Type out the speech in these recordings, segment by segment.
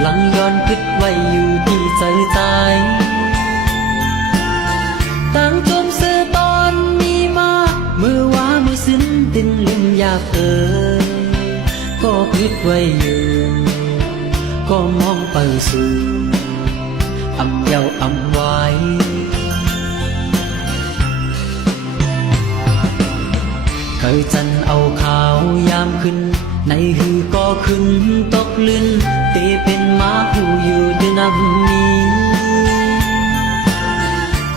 หลังย้อนคิดไว้อยู่ที่ใจใจต่างจมเสือตอนมีมาเมื่อว่ามือสิ้นดินลืมอยากก็คิดไว้อยู่ก็มองไปสู่อำเยาอำไว้เคยจันเอาขาวยามขึ้นในหือก็ขึ้นตกลื่นเตเป็นม้าผู้อยู่ด้วยน้ำมี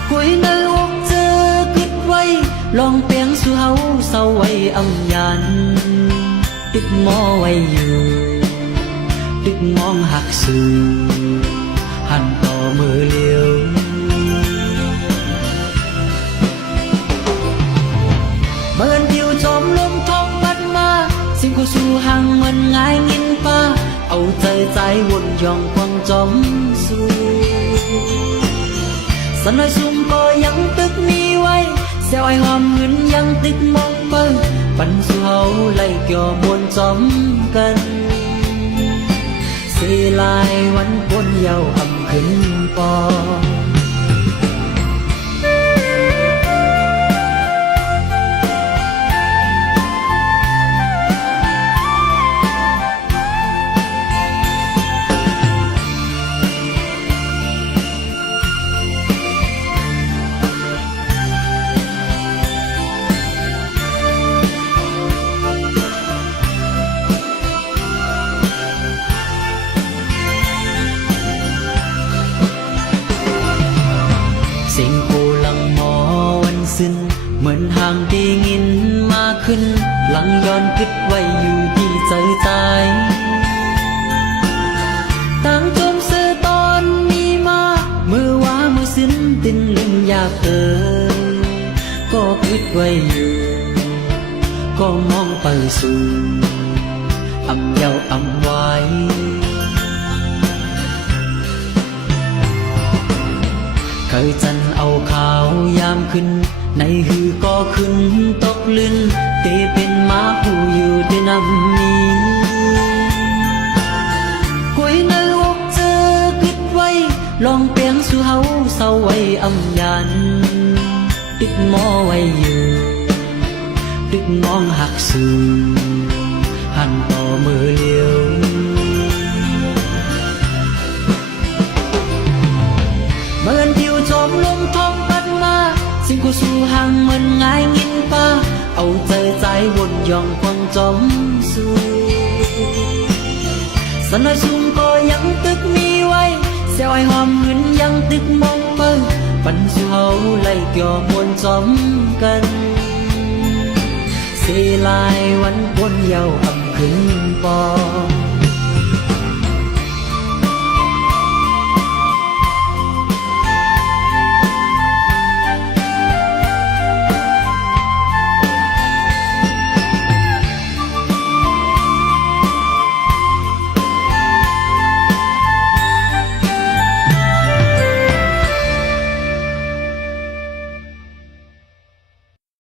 คุยในอกเจอคิดไว้ลองเปียงสู่เฮาเศร้าไว้อำยันติดมอไว้อยู่ติดมองหักสื่อหันต่อมือเลี้ยวเมื่อนผิวจอมลมทองบัดมาสิ่งคู่สู่ห่างเหมือนง่ายงินป้าเอาใจวนย่องควงจอมสู่สันน้อยซุ่มก็ยังตึกมีไว้เสียวไอหอมเงินยังตึกมองเปิ้ลปันสู่เฮาไล่เกี่ยวมวนจอมกันเสียลายวันปนเยาว์อำขึ้นปอสิ่งคู่หลังหมอวันสิ้นเหมือนห่างที่งินมาขึ้นหลังย้อนคิดไว้อยู่ที่ใจใจต่างจมเสือตอนมีมาเมื่อว่ามือสิ้นดินลืมอยากก็คิดไว้อยู่ก็มองไปสู่อำเยาอำไว้เคยจันเอาขาวยามขึ้นในหือก็ขึ้นตกลื่นเตเป็นม้าผู้อยู่ด้วยน้ำมีคุยในอกเจอคิดไว้ลองเปียงสู่เฮาเศร้าไว้อำยันติดมอไว้อยู่ติดมองหักสู่หันต่อมือเลี้ยวเมื่อนผิวจอมลมทองปัดมาสิ่งคู่สู่ห่างเหมือนง่ายงินป้าเอาใจวนย่องควงจอมสู่สันน้อยซุ่มก็ยังตึกมีไว้เสียวไอหอมเงินยังตึกมองเปิ้ลปันสู่เฮาไล่เกี่ยวมวนจอมกันเสียลายวันปนเยาว์อำขึ้นปอ